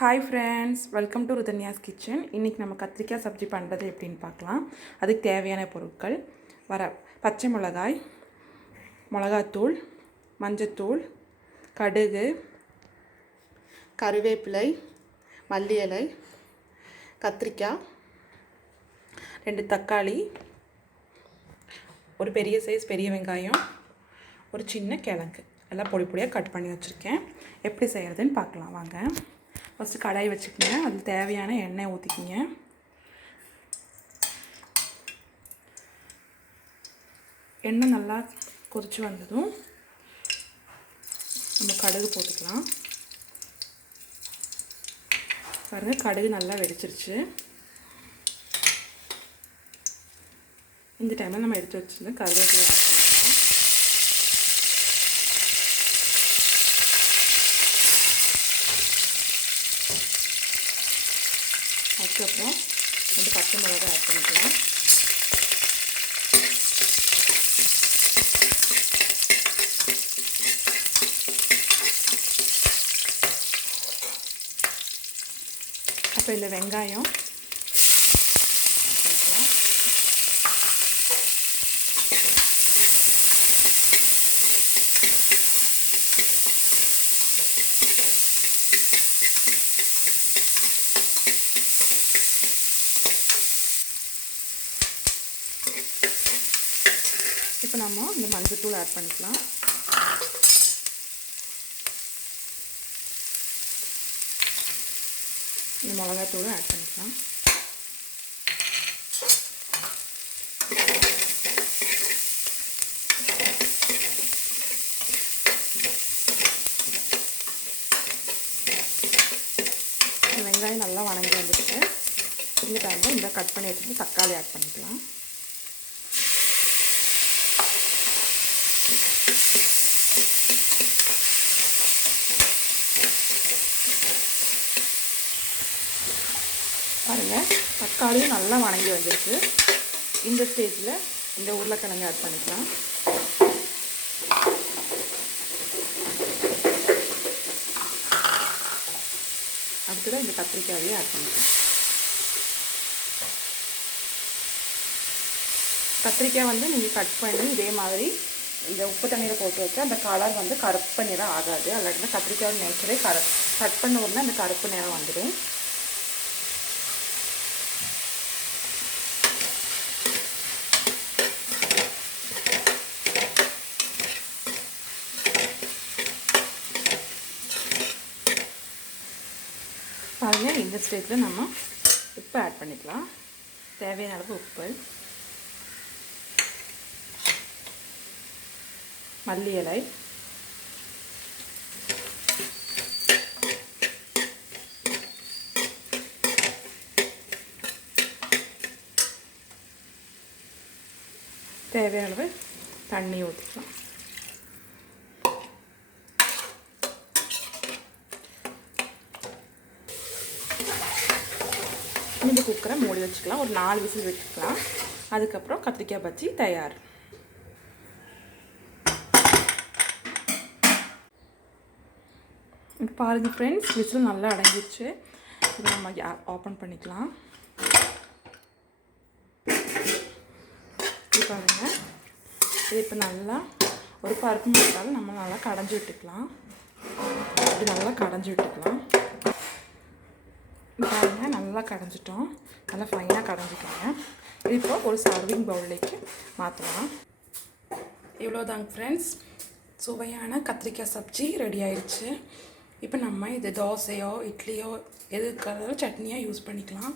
Hi friends, welcome to Rudhanya's kitchen. இன்னைக்கு நம்ம கத்திரிக்காய் சப்ஜி பண்றது எப்படின்னு பார்க்கலாம். அதுக்கு தேவையான பொருட்கள் பச்சை மிளகாய், மிளகாய்த்தூள், மஞ்சள்தூள், கடுகு, கறிவேப்பிலை, மல்லி இலை, கத்திரிக்காய், 2 தக்காளி, ஒரு பெரிய சைஸ் பெரிய வெங்காயம், ஒரு சின்ன கிழங்கு எல்லாம் பொடி பொடியாக கட் பண்ணி வச்சுருக்கேன். எப்படி செய்கிறதுன்னு பார்க்கலாம் வாங்க. ஃபஸ்ட்டு கடாய் வச்சுக்கோங்க. அதில் தேவையான எண்ணெய் ஊற்றிக்கிங்க. எண்ணெய் நல்லா கொதிச்சு வந்ததும் நம்ம கடுகு போட்டுக்கலாம். பாருங்கள், கடுகு நல்லா வெடிச்சிருச்சு. இந்த டைமில் நம்ம எடுத்து வச்சுருந்து கருவேப்பிலை ஆட் பண்ணிக்கலாம். அதுக்கப்புறம் 2 பச்சை மிளகாய் ஆட் பண்ணிக்கலாம். அப்போ இந்த வெங்காயம் ஆட் பண்ணிக்கலாம். இப்போ நம்ம இந்த மஞ்சள்தூள் ஆட் பண்ணிக்கலாம். இந்த மிளகாய்த்தூள் ஆட் பண்ணிக்கலாம். இந்த வெங்காயம் நல்லா வணங்கி வந்துட்டு இந்த டைமில் இந்த கட் பண்ணி வச்சுட்டு தக்காளி ஆட் பண்ணிக்கலாம். பாருங்கள், தக்காளியும் நல்லா வணங்கி வந்துருக்கு. இந்த ஸ்டேஜில் இந்த உருளைக்கிழங்கு ஆட் பண்ணிக்கலாம். அடுத்ததான் இந்த கத்திரிக்காயையும் ஆட் பண்ணிக்கலாம். கத்திரிக்காய் நீங்கள் கட் பண்ணி இதே மாதிரி இந்த உப்பு தண்ணீரை போட்டு வச்சா அந்த கலர் கருப்பு நிறம் ஆகாது. அல்லாட்டினா கத்திரிக்காய் நேச்சரே கட் பண்ண உடனே அந்த கருப்பு நிறம் வந்துடும். பாருங்கள், இந்த ஸ்டேஜில் நம்ம உப்பு ஆட் பண்ணிக்கலாம். தேவையான அளவு உப்பு, மல்லி இலை, தேவையான அளவு தண்ணி ஊற்றிக்கலாம். இந்த குக்கரை மூடி வச்சுக்கலாம். ஒரு 4 விசில் வச்சுக்கலாம். அதுக்கப்புறம் கத்திரிக்காய் பஜ்ஜி தயார். பாருங்கள் ஃப்ரெண்ட்ஸ், விசில் நல்லா அடங்கிடுச்சு. இதை நம்ம ஓப்பன் பண்ணிக்கலாம். இது பாருங்கள், இது இப்போ நல்லா ஒரு பருப்பு மசாலா நம்ம நல்லா கடைஞ்சி விட்டுக்கலாம். இது நல்லா கடைஞ்சி விட்டுக்கலாம். பாருங்கள், நல்லா கடைஞ்சிட்டோம். நல்லா ஃபைனாக கடைஞ்சிட்டோங்க. இப்போ ஒரு சர்விங் பவுல்லைக்கு மாற்றலாம். இவ்வளோதாங்க ஃப்ரெண்ட்ஸ், சுவையான கத்திரிக்காய் சப்ஜி ரெடி ஆயிடுச்சு. இப்போ நம்ம இது தோசையோ இட்லியோ எதுக்காக சட்னியாக யூஸ் பண்ணிக்கலாம்.